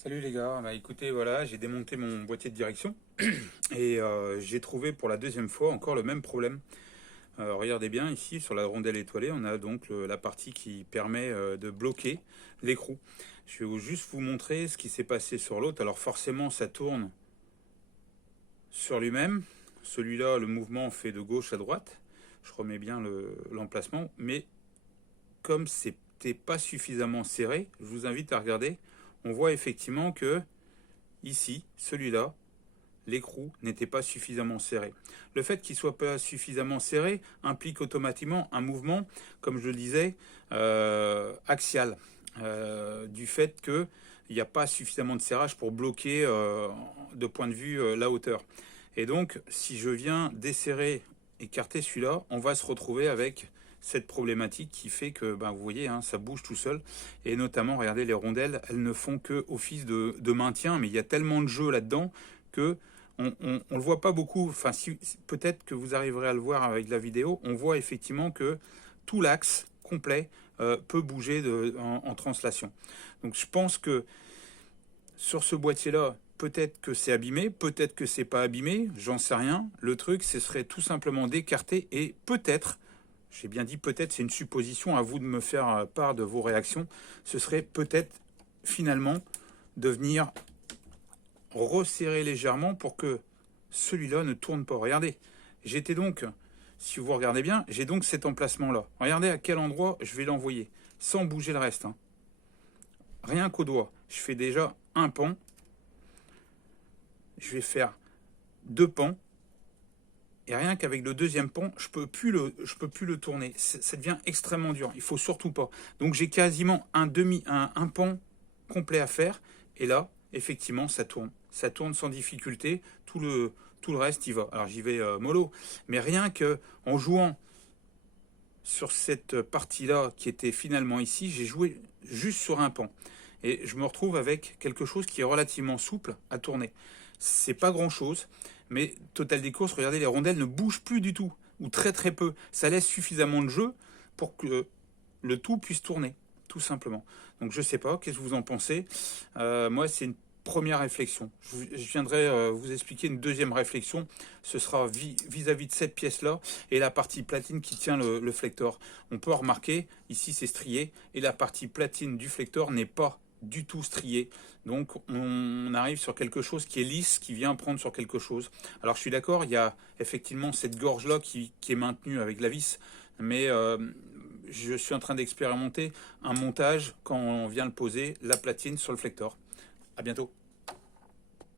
Salut les gars, bah écoutez voilà, j'ai démonté mon boîtier de direction et j'ai trouvé pour la deuxième fois encore le même problème. Regardez bien ici sur la rondelle étoilée, on a donc la partie qui permet de bloquer l'écrou. Je vais juste vous montrer ce qui s'est passé sur l'autre. Alors forcément ça tourne sur lui-même. Celui-là, le mouvement fait de gauche à droite. Je remets bien l'emplacement, mais comme c'était pas suffisamment serré, je vous invite à regarder. On voit effectivement que ici, celui-là, l'écrou n'était pas suffisamment serré. Le fait qu'il ne soit pas suffisamment serré implique automatiquement un mouvement, comme je le disais, axial, du fait qu'il n'y a pas suffisamment de serrage pour bloquer de point de vue la hauteur. Et donc, si je viens desserrer, écarter celui-là, on va se retrouver avec cette problématique qui fait que, ben, vous voyez, hein, ça bouge tout seul. Et notamment, regardez, les rondelles, elles ne font que office de maintien, mais il y a tellement de jeu là-dedans que on le voit pas beaucoup. Enfin, peut-être que vous arriverez à le voir avec la vidéo. On voit effectivement que tout l'axe complet peut bouger en translation. Donc, je pense que sur ce boîtier-là, peut-être que c'est abîmé, peut-être que c'est pas abîmé, j'en sais rien. Le truc, ce serait tout simplement d'écarter et peut-être, j'ai bien dit peut-être, c'est une supposition, à vous de me faire part de vos réactions, ce serait peut-être finalement de venir resserrer légèrement pour que celui-là ne tourne pas. Regardez, j'étais donc, si vous regardez bien, j'ai donc cet emplacement-là. Regardez à quel endroit je vais l'envoyer, sans bouger le reste, hein. Rien qu'au doigt. Je fais déjà un pan. Je vais faire deux pans. Et rien qu'avec le deuxième pan, je peux plus le tourner. Ça devient extrêmement dur. Il faut surtout pas. Donc j'ai quasiment un pan complet à faire. Et là, effectivement, ça tourne. Ça tourne sans difficulté. Tout le reste, il va. Alors j'y vais mollo. Mais rien que en jouant sur cette partie-là qui était finalement ici, j'ai joué juste sur un pan. Et je me retrouve avec quelque chose qui est relativement souple à tourner. C'est pas grand-chose, mais Total des courses, regardez, les rondelles ne bougent plus du tout, ou très très peu. Ça laisse suffisamment de jeu pour que le tout puisse tourner, tout simplement. Donc je sais pas, qu'est-ce que vous en pensez? Moi, c'est une première réflexion. Je viendrai vous expliquer une deuxième réflexion. Ce sera vis-à-vis de cette pièce-là et la partie platine qui tient le flector. On peut remarquer, ici c'est strié, et la partie platine du flector n'est pas du tout strié. Donc on arrive sur quelque chose qui est lisse, qui vient prendre sur quelque chose. Alors je suis d'accord, il y a effectivement cette gorge-là qui est maintenue avec la vis, mais je suis en train d'expérimenter un montage quand on vient le poser, la platine sur le flector. À bientôt.